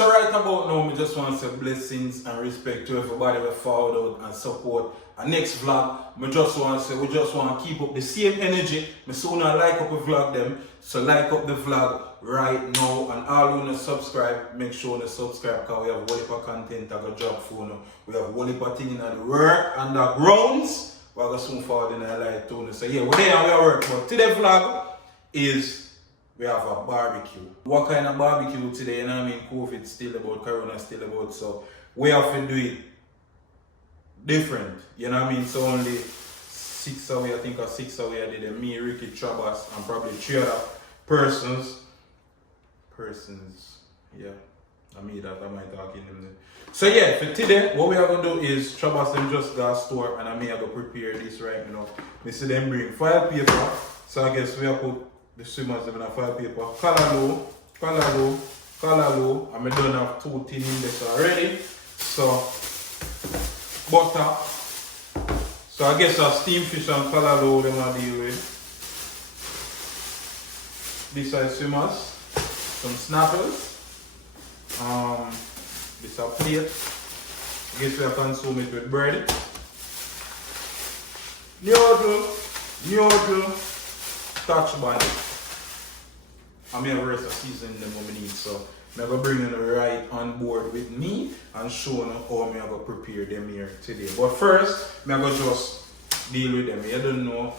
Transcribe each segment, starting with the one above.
So right about now, I just want to say blessings and respect to everybody who followed out and support our next vlog. I just want to say, we just want to keep up the same energy. I sooner like up the vlog them, so like up the vlog right now. And all who not subscribe, make sure to subscribe because we have a heap of content that got job for now. We have a heap of things in the work and the grounds. We're going to soon forward in our life too. So yeah, we're there and we are work. But today's vlog is we have a barbecue. What kind of barbecue today? You know what I mean? COVID still about, Corona still about, so we have to do it different. You know what I mean? So only 6 away, I think, or 6 away I did it. Me, Ricky, Trabas, and probably 3 other persons. Yeah. I mean that, I might talk in them. So yeah, for today, what we are going to do is Trabas them just got store and I may have to prepare this right now. We see them bring file paper. So I guess we have put the swimmers in a file paper, color low, and I done have 2 tins in this already. So butter. So I guess our steamed fish and color low them I deal with. These are swimmers, some snappers. This is a plate. I guess we are consume it with bread. Noodle, touch bun. I'm going to rest of season them what we need, so I'm going to bring them right on board with me and show them how I'm going to prepare them here today. But first, I'm going to just deal with them. You don't know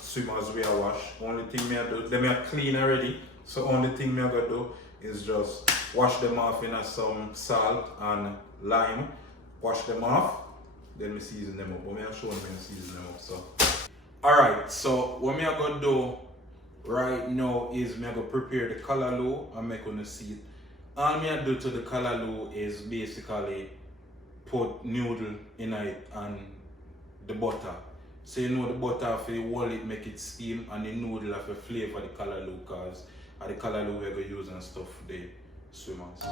swimmers we are wash. Only thing I do, them are clean already, so only thing I'm going to do is just wash them off in some salt and lime. Wash them off, then we season them up. But I'm show them how to season them up. So, alright, so what I'm going to do right now is I'm going to prepare the callaloo and make on the seed. All I'm going to do to the callaloo is basically put noodle in it and the butter. So you know the butter, if you hold it, make it steam, and the noodle have a flavor the callaloo because the callaloo we're going to use and stuff for the swimmers.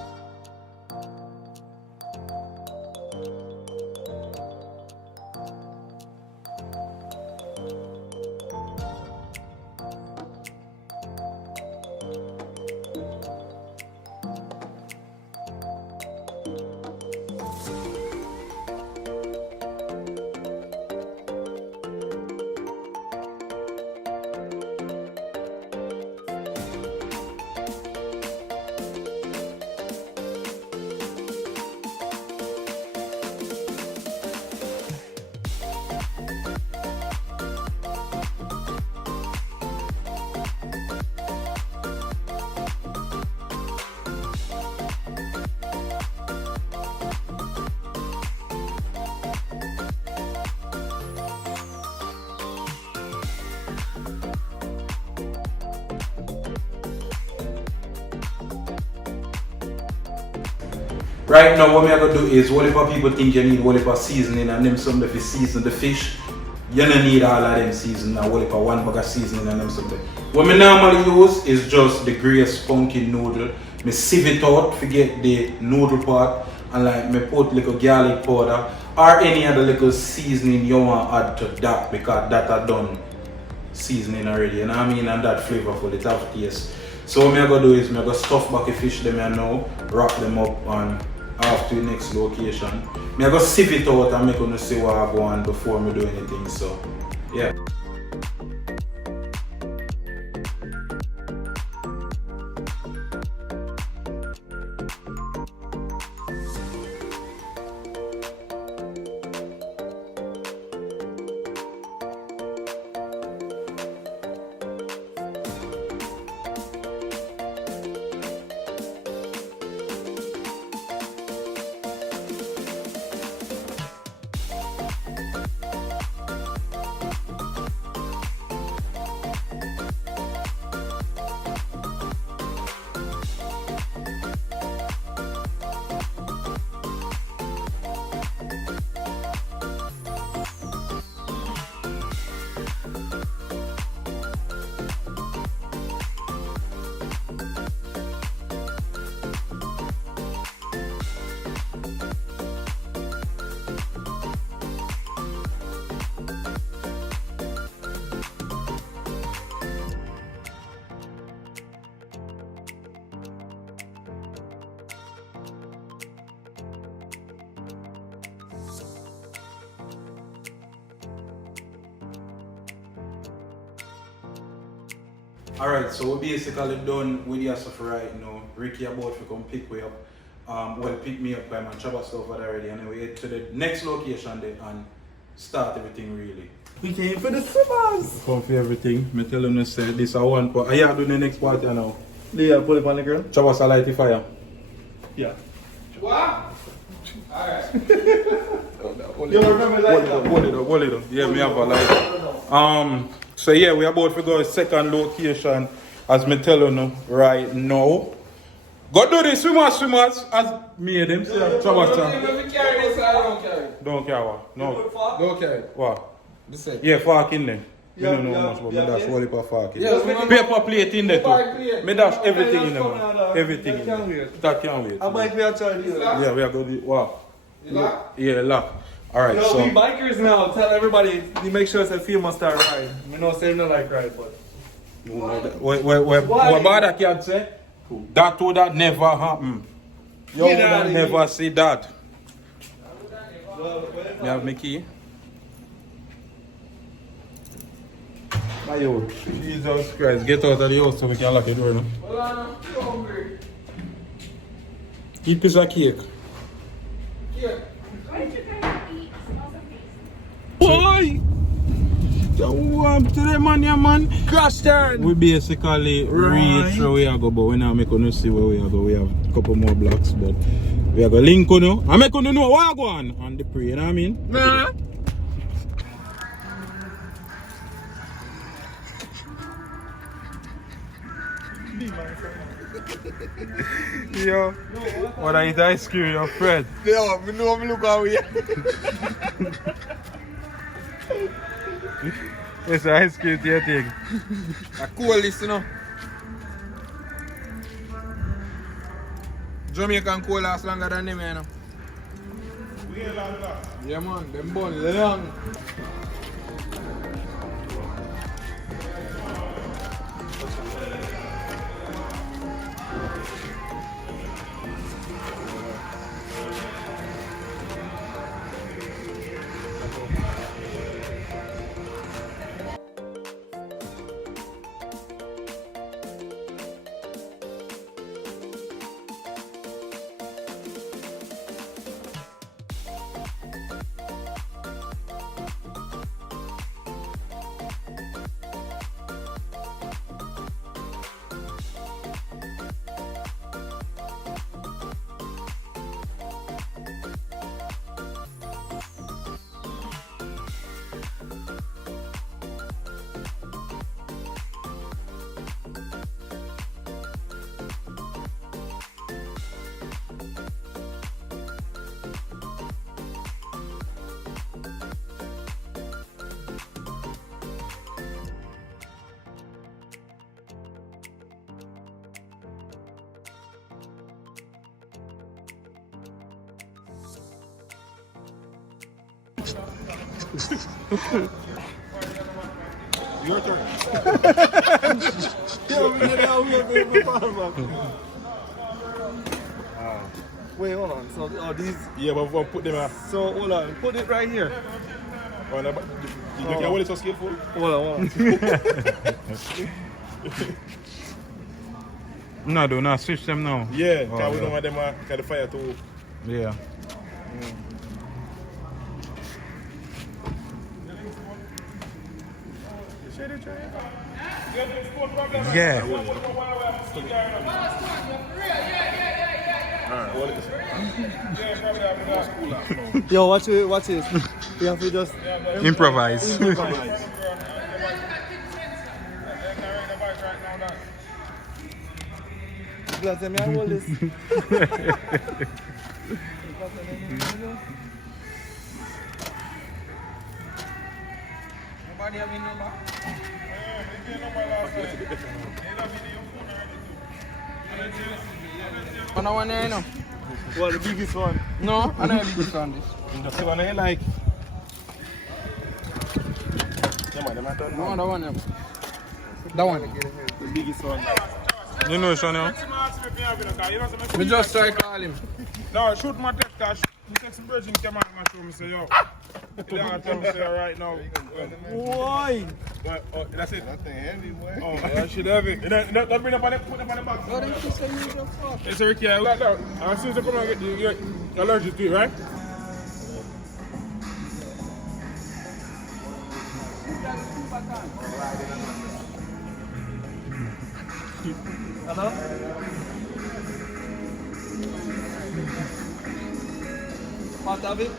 Right now, what I'm going to do is, whatever people think you need, whatever seasoning, and them something to season the fish, you don't need all of them seasoning, and whatever one bag of seasoning and them something. What I normally use is just the grease pumpkin noodle. I sieve it out, forget the noodle part, and like I put little garlic powder, or any other little seasoning you want to add to that, because that are done seasoning already, you know what I mean, and that flavorful, it have taste. So what I'm going to do is, I'm going to stuff back the fish them here now, wrap them up and off to the next location. I'm going to sieve it out and make them see what I go on before I do anything, so yeah. Alright, so we're basically done with the stuff right now. Ricky about to come pick me up. Well, pick me up by my travel stuff already, and then we head to the next location there and start everything really. We came for the swimmers. Come for everything. Me tell them to say this is one part. Are you doing the next party now? Yeah, put it on the ground. Travis a light the fire. Yeah. What? Alright. You remember like that? Hold it up. Yeah, me have a light. So yeah, we about to go to second location as me tell you right now. Go do the swimmers as me and them say. Travis. Don't carry what? No. Don't carry. What? This it. Yeah, fork in there. Yeah, You don't know yeah, much, but yeah, me dash yeah. whole heap of fork in Yeah, there. Paper plate in there too. Me dash everything in there, man. Everything in there. That can't wait. I might be outside here. Yeah, we are going to do what? You lock? Yeah, lock. Alright, Yo, so. we bikers now. Tell everybody, you make sure it's a female star ride. We know say no like ride, but. What about that can say? That would have never happen. You would have never see that. You have my key? Ayo, Jesus Christ, get out of the house so we can lock the door now. Hold on, I'm hungry. Eat piece of cake. Yeah. Why did you guys eat? Smells amazing. Boy! Up to the man, yeah, man. Crash turn! We basically reach where we are go, but we now make you see where we are go. We have a couple more blocks, but we are go link on you. I make you know what I go on the pre, you know what I mean? Nah. Yo, when I eat ice cream, your friend. Yo, me know me look away. It's ice cream to your thing. A cool this, you know. Jamaican cool last longer than them, you know. Yeah, man, them bun long. Your turn. Yo, we get out here, baby. Wait, hold on. So, these. Yeah, but we'll put them So, hold on. Put it right here. you can hold it so skillful. Hold on. No, do not switch them now. Yeah, Oh, because we yeah. don't want them to the fire too. Yeah. Yeah. Yo, watch it. Watch it. You have to just Improvise. glad me I hold this. Nobody have any number? On one there, you know? Well, the biggest one. No, I don't have this on this. That's the one I like. Yeah, man, them are done. No, that one. That one. The biggest one. You know, Shania? We just try to call him. No, shoot my text, because the text virgin came out and show me, say, yo, You don't tell me say right now. Why? That's it. Nothing heavy, boy. Oh, that should have it. Don't bring up on the, put up on the box. Oh, them kids send me the fuck. Hey, sir, Ricky, I like that. As soon as I come and get you're allergic to it, right? Hello? What, David?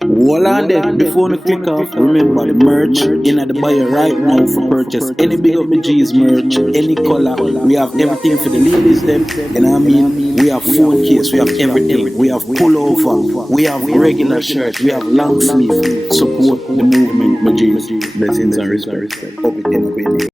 Hold on there, before we click off, remember the merch in the bio right now for purchase. Any Big Up My G's merch, any color, we have everything for the ladies them, you know what I mean? We have phone case, we have everything, we have pullover, we have regular shirt, we have long sleeve. Support the movement, my G's. Blessings and respect. Hope it